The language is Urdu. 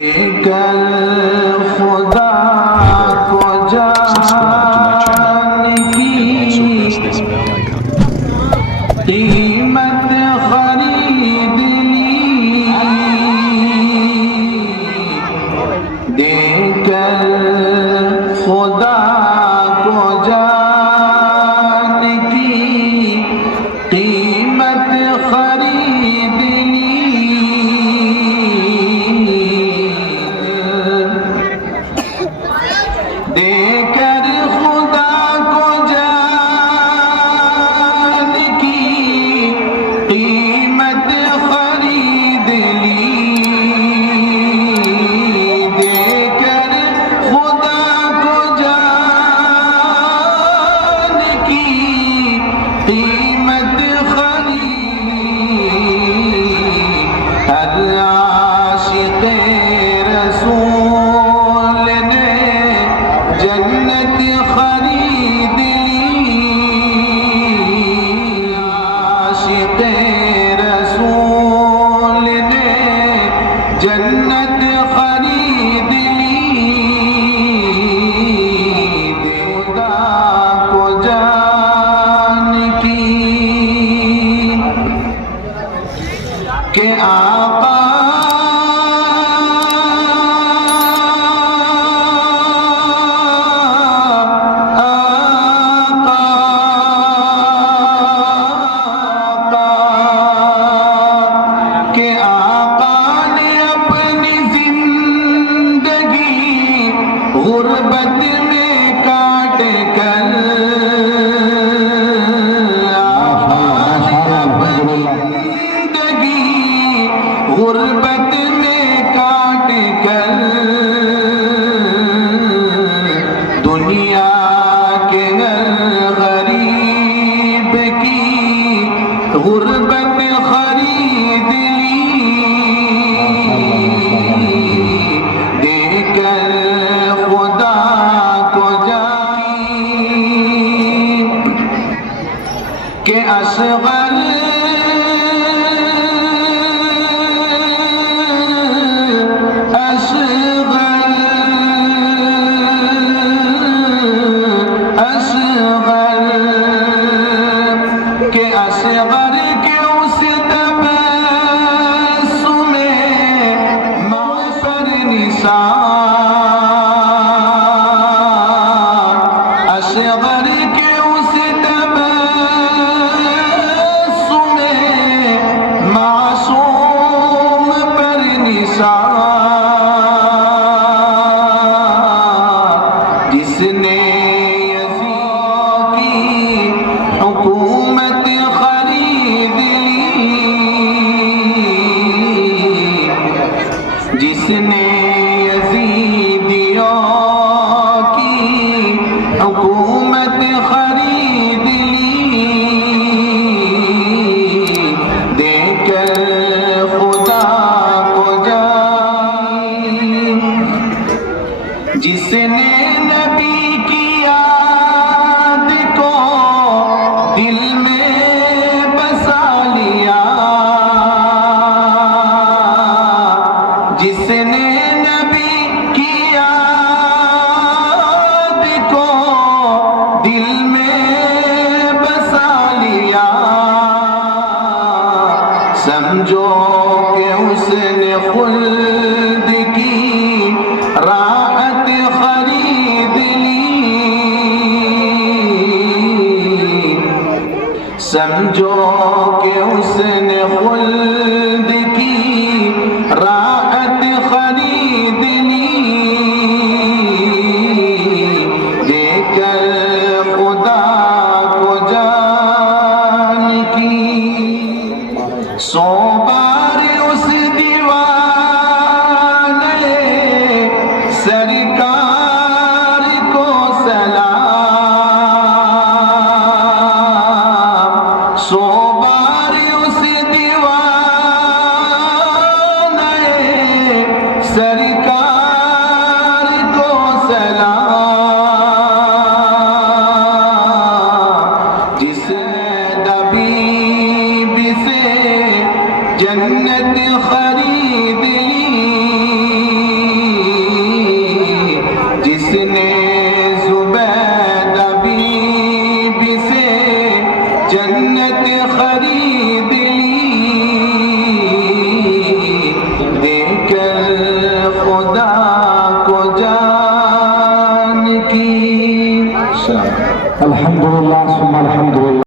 خدا کو جان کی قیمت خرید لی دے کر خدا کو جان کی قیمت خرید لی دے کر خدا کو جان کی قیمت خرید لی دے کر خدا کو جان کی قیمت خرید ہر عاشق رسول نے جنت خرید لی عاشق رسول نے جنت خرید لی خدا کو جان کی کہ آقا غربت میں کاٹ کر زندگی غربت میں کاٹ کر دنیا کے غریب کی غربت خرید لی دے کر خدا کو جانی کہ اصغر کہ اصغر کے اس تبسم معصر نثار اصغر کے اس تبسم معصوم پر نثار جس نے حکومت خرید لی جس نے یزیدیوں کی حکومت خرید لی دے کر خدا کو جانی جس نے نبی کی یاد کو دل میں بسا لیا جس نے نبی کی یاد کو دل میں بسا لیا سمجھو کہ اس نے خلد کی راحت خرید لی سمجھو کہ اس نے خلد کی راحت خرید لی دے کر خدا کو جان کی سو بار اس دیوانے سرکار کو سلام سو بار اس دیوانے الحمدللہ ثم الحمدللہ.